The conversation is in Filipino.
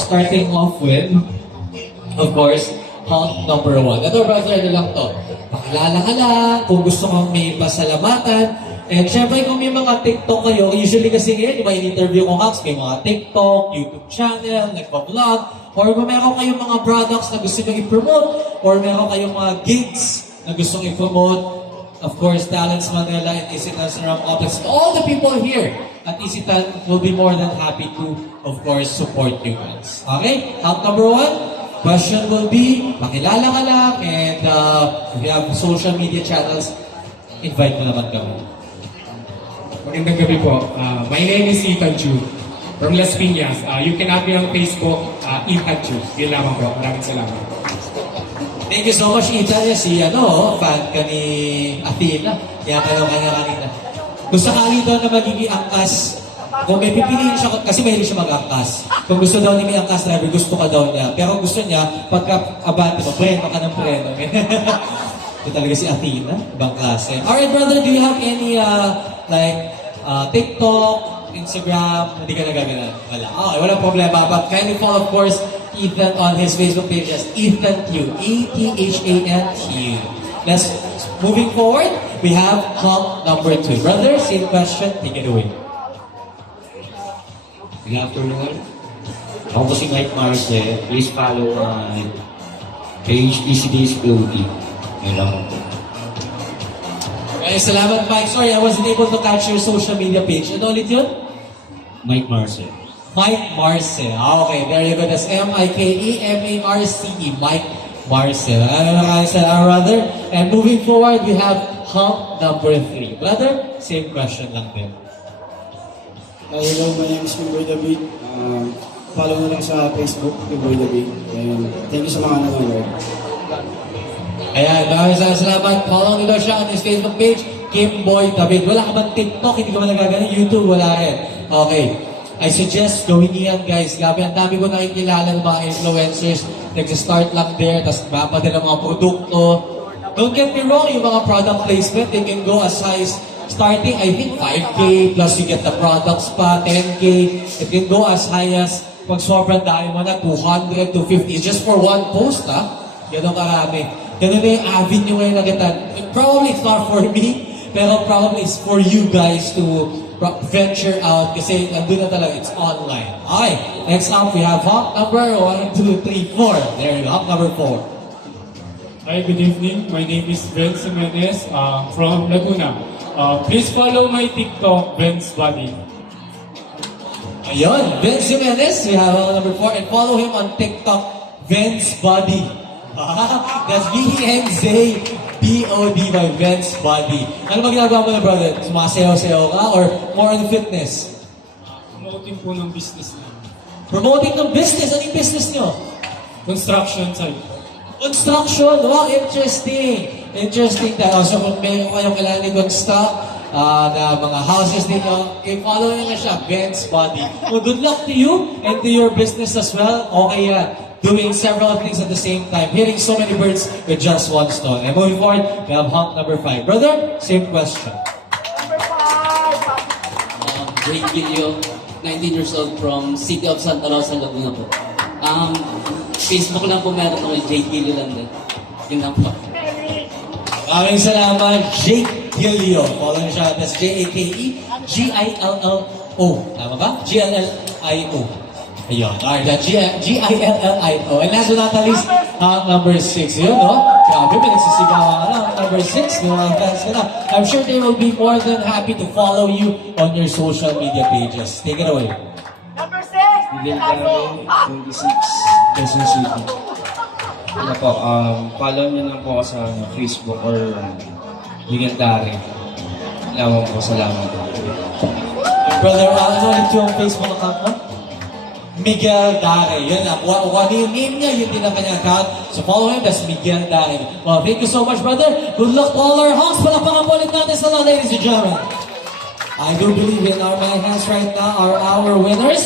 starting off with, of course, Hunk number 1. Ito, brother, ano lang to. Pakilala ka lang, kung gusto kang may pasalamatan. And syempre, kung may mga TikTok kayo, usually kasi ngayon, diba, in-interview ko Hunks, may mga TikTok, YouTube channel, nagpa-vlog, or kung meron kayong mga products na gusto nyo i-promote, or meron kayong mga gigs na gusto nyo i-promote, of course, Talents Manila and Isitan Surround Complex, and all the people here at Isitan will be more than happy to, of course, support you guys. Okay? Hunk number 1, question will be, makilala ka lang, and if you have social media channels, invite mo naman kami. Magandang gabi po. My name is Ethan Chu from Las Piñas. You can add me on Facebook, Ethan Chu. Yun lamang po. Maraming salamat. Thank you so much, Ethan. Si fan ka ni Athena. Kaya ka daw kanya kanina. Kung sakali daw na magiging angkas, kung may pipiliin siya, kasi mahilig siya mag-angkas. Kung gusto daw niya may angkas driver, gusto ka daw niya. Pero gusto niya, pagka-abante mo, preno ka ng preno. Ito talaga si Athena, ibang klase. Alright, brother, do you have any, TikTok, Instagram, hindi ka nagaganan? Wala. Okay, walang problema. But kindly follow, of course, Ethan on his Facebook page as Ethan Q. E-T-H-A-N-Q. Moving forward, we have Hunk number 2. Brother, same question, take it away. Good afternoon. Ako po si Mike Marce. Please follow my page, ECD's Clothing. Ngayon lang po. Okay, salamat, Mike. Sorry, I wasn't able to catch your social media page. Ano ulit yun? Mike Marce. Mike Marce. Okay, there you go. That's M-I-K-E-M-A-R-C-E. Mike Marce. Salamat, brother. And moving forward, we have Hunk number 3. Brother, same question lang din. Hello, my name is Boy David. Follow mo lang sa Facebook, Boy David. Thank you sa mga nanonood. Ayan, maraming salamat. Follow nyo siya on his Facebook page, Boy David. Wala ka bang TikTok? Hindi ka ba nagagana? YouTube? Wala rin. Okay. I suggest gawin niyo yan, guys. Gabi, ang dami ko nakikilala ng mga influencers. Nag-start lang there, tapos mapadala ng mga produkto. Don't get me wrong, yung mga product placement, they can go as high as starting, I think, 5K, plus you get the products pa, 10K. It can go as high as, pag sobrang dami mo na, 200 to 50. Just for one post, ha? Ganun karami. Ganun na yung avenue ngayon na kita. Probably it's not for me, pero probably it's for you guys to venture out kasi nandun na talaga, it's online. Okay, next up we have Hunk number 1, 2, 3, 4. There you go, Hunk number 4. Hi, good evening. My name is Vince Jimenez from Laguna. Please follow my TikTok, Vince Body. Ayun, Vince Jimenez, we have Hunk number 4. And follow him on TikTok, Vince Body. That's V-E-N-Z-B-O-D by Vince Body. Ano ba ginagawa mo na, brother? Sumasayaw-sayaw ka or more on fitness? Promoting po ng business na. Promoting ng business? Ano yung business nyo? Construction site. Construction? Wow, interesting. Interesting tayo. So kung may kayong kailangan ni Construct na mga houses ninyo, i-follow nyo na siya, Vince Body. Well, good luck to you and to your business as well. Okay yan. Doing several things at the same time, hitting so many birds with just one stone. And moving forward, we have Hunk number 5. Brother, same question. Great video, 19 years old from City of Santa Rosa, Laguna po. Facebook lang po meron ako, Jake Gilio lang din. Yun lang po. Maraming salamat, Jake Gilio. Follow niyo siya, that's J-A-K-E-G-I-L-L-O. Tama ba? G-L-L-I-O. Ayun. Alright, G-I-L-L-I-O. And last but not least, Hunk number 6. Yun, no? Grabe, pinagsisigawan ka na. Number 6, may mga fans ka na. I'm sure they will be more than happy to follow you on your social media pages. Take it away. Number 6! Ilocano Math 26, Quezon City. Ano po, follow nyo lang po ako sa Facebook or Legendary. Salamat po, salamat. Brother, ano ulit yung Facebook account mo? Miguel Dare. Yun lang. What yung name niya, yun din ang kanyang account. So follow him, that's Miguel Dare. Well, thank you so much, brother. Good luck to all our Hunks. Palakpakan po ulit natin sa mga ladies and gentlemen. I do believe in our hands right now are our winners.